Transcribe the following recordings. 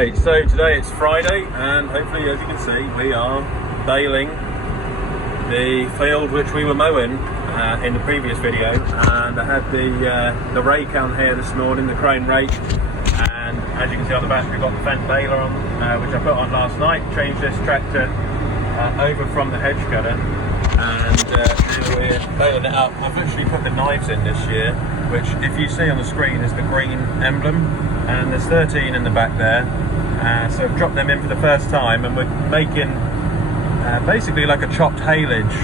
Right, so today it's Friday, and hopefully, as you can see, we are baling the field which we were mowing in the previous video. And I had the rake on here this morning, the crane rake, and as you can see on the back we've got the Fendt baler on, which I put on last night. Changed this tractor over from the Hedgecutter, and now we're baling it up. I've actually put the knives in this year, which if you see on the screen is the green emblem, and there's 13 in the back there. So I've dropped them in for the first time, and we're making basically like a chopped haylage,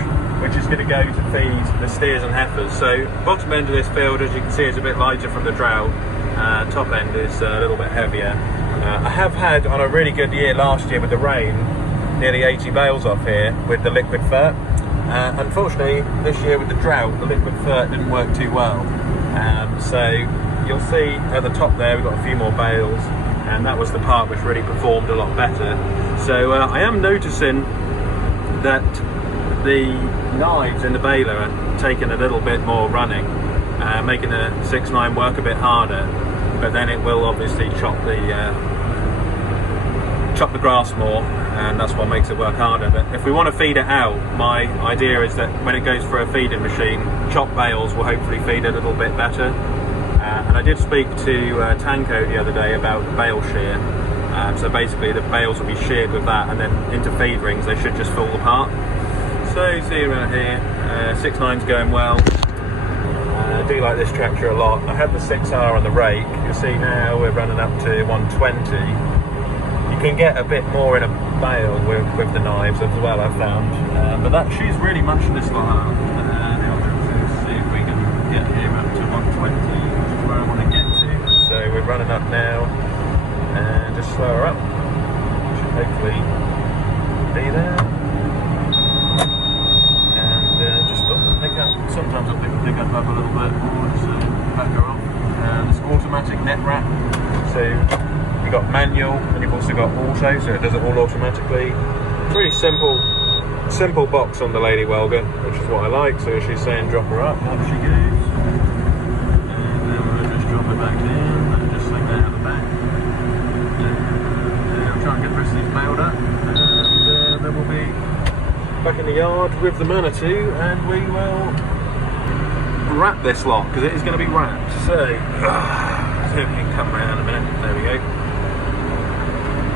which is going to go to feed the steers and heifers. So bottom end of this field, as you can see, is a bit lighter from the drought. Top end is a little bit heavier. I have had, on a really good year last year with the rain, nearly 80 bales off here with the liquid fert. Unfortunately, this year with the drought, the liquid fert didn't work too well. So you'll see at the top there we've got a few more bales, and that was the part which really performed a lot better. So I am noticing that the knives in the baler are taking a little bit more running, making the 6.9 work a bit harder, but then it will obviously chop the grass more, and that's what makes it work harder. But if we want to feed it out, my idea is that when it goes for a feeding machine, chopped bales will hopefully feed it a little bit better. And I did speak to Tanko the other day about the bale shear. So basically the bales will be sheared with that, and then into feed rings they should just fall apart. So you see around here, 6.9's going well. I do like this tractor a lot. I had the 6R on the rake. You see now we're running up to 120. You can get a bit more in a bale with the knives as well, I've found. But that she's really muching this lot up. See if we can get here up to 120, which is where I want to get to. So we're running up now, and just slow her up. Should hopefully be there. And just got the pickup. Sometimes I'll pick the pickup up a little bit more, just back her off. And it's automatic net wrap. So you've got manual, and you've also got auto, so it does it all automatically. It's really simple box on the Lady Welger, which is what I like. So she's saying drop her up, up she goes. And then we'll just drop her back in, and just sling that out the back. And I'll try and get the rest of these bailed up, and then we'll be back in the yard with the Manitou, and we will wrap this lot, because it is going to be wrapped. So, see if we can come around a minute. There we go.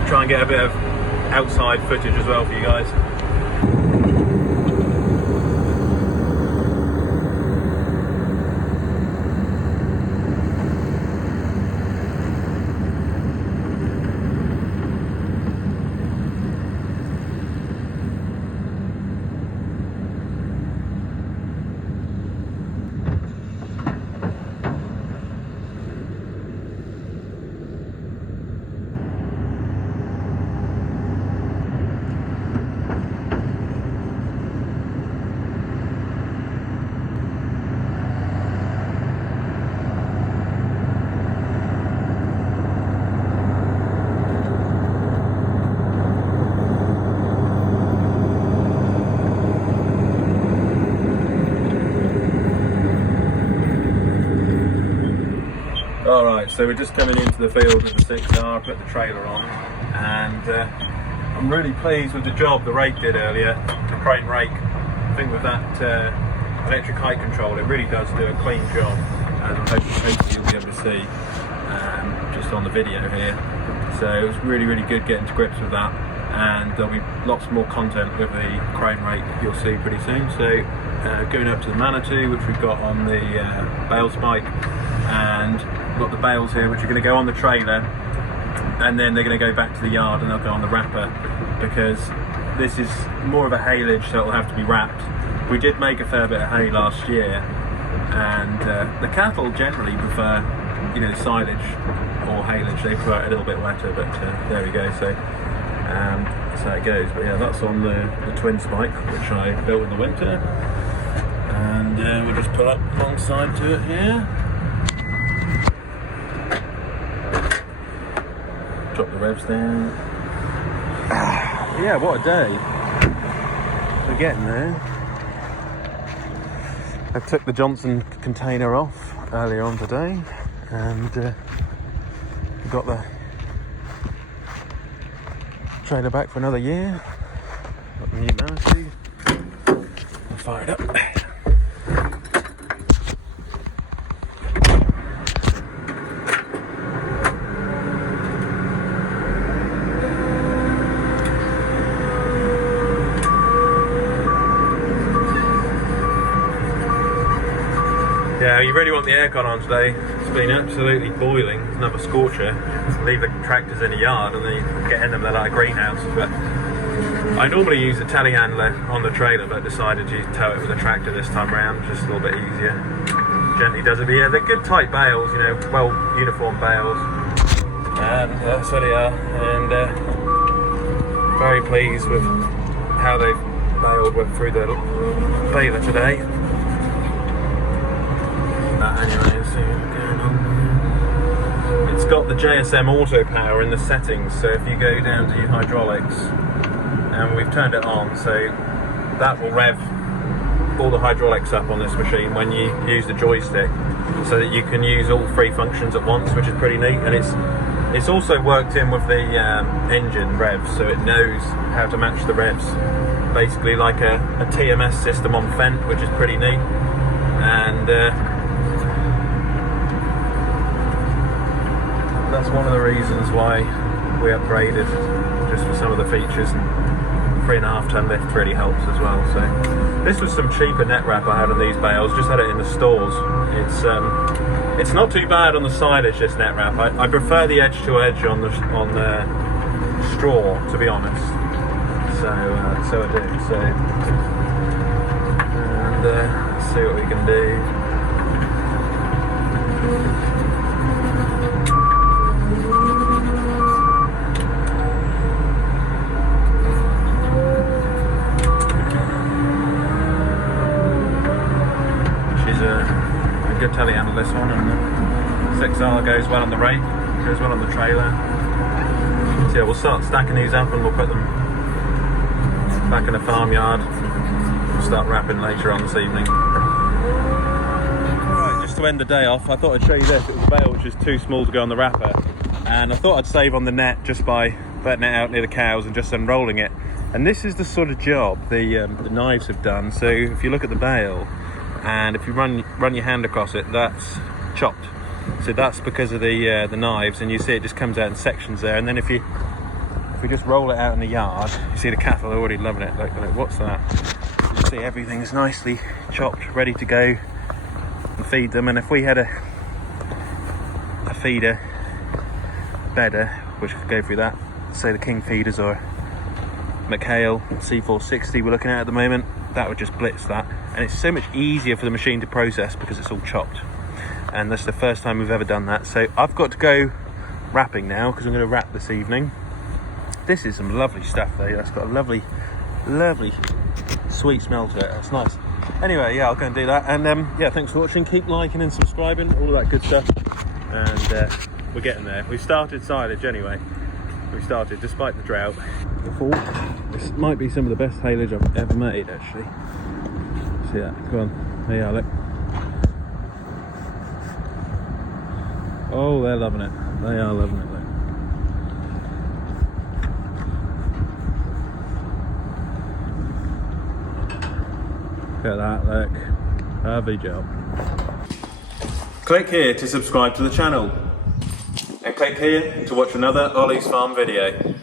Try and get a bit of outside footage as well for you guys. Alright, so we're just coming into the field with the 6R, put the trailer on, and I'm really pleased with the job the rake did earlier, the crane rake. I think with that electric height control, it really does do a clean job, as I'm hoping you'll be able to see just on the video here. So it was really good getting to grips with that, and there'll be lots more content with the crane rake you'll see pretty soon. So going up to the Manitou, which we've got on the bale spike, and we've got the bales here which are going to go on the trailer, and then they're going to go back to the yard and they'll go on the wrapper, because this is more of a haylage, so it'll have to be wrapped. We did make a fair bit of hay last year, and the cattle generally prefer, you know, silage or haylage. They prefer it a little bit wetter, but there we go. So that's how it goes. But yeah, that's on the twin spike which I built in the winter, and we'll just pull up alongside to it here. Drop the revs down. Yeah, what a day. We're getting there. I took the Johnson container off earlier on today, and got the trailer back for another year. Got the new Manitou. I'll fire it up. Yeah, you really want the aircon on today. It's been absolutely boiling. It's another scorcher. Leave the tractors in the yard and then you get in them, they're like a greenhouse. But I normally use a telehandler on the trailer, but decided to tow it with a tractor this time around, just a little bit easier. Gently does it. But yeah, they're good tight bales, you know, well uniform bales. And so they are. And very pleased with how they've baled through the baler today. Anyway, let's see what's going on. It's got the JSM auto power in the settings, so if you go down to your hydraulics, and we've turned it on, so that will rev all the hydraulics up on this machine when you use the joystick, so that you can use all three functions at once, which is pretty neat. And it's also worked in with the engine revs, so it knows how to match the revs, basically like a TMS system on Fendt, which is pretty neat. And that's one of the reasons why we upgraded, just for some of the features, and 3.5 ton lift really helps as well. So this was some cheaper net wrap I had on these bales, just had it in the stores. It's not too bad on the silage, this net wrap. I prefer the edge to edge on the straw, to be honest. So I do. So and let's see what we can do. Good telehandler this one, and the 6R goes well on the rake, goes well on the trailer. So yeah, we'll start stacking these up and we'll put them back in the farmyard. We'll start wrapping later on this evening. Right, just to end the day off, I thought I'd show you this. It was a bale which is too small to go on the wrapper, and I thought I'd save on the net just by letting it out near the cows and just unrolling it. And this is the sort of job the knives have done. So if you look at the bale, and if you run your hand across it, that's chopped. So that's because of the knives, and you see it just comes out in sections there. And then if we just roll it out in the yard, you see the cattle are already loving it. Like, what's that? You see everything's nicely chopped, ready to go and feed them. And if we had a feeder bedder, which could go through that, say the King feeders or McHale C460 we're looking at the moment, that would just blitz that. And it's so much easier for the machine to process because it's all chopped. And that's the first time we've ever done that. So I've got to go wrapping now, because I'm going to wrap this evening. This is some lovely stuff though. That's got a lovely sweet smell to it. That's nice. Anyway, yeah, I'll go and do that. And yeah, thanks for watching. Keep liking and subscribing, all of that good stuff. And we're getting there. We've started silage anyway. We started despite the drought. This might be some of the best haylage I've ever made, actually. See that? Come on. There you are, look. Oh, they're loving it. They are loving it, look. Look at that, look. Lovely job. Click here to subscribe to the channel. And click here to watch another Ollie's Farm video.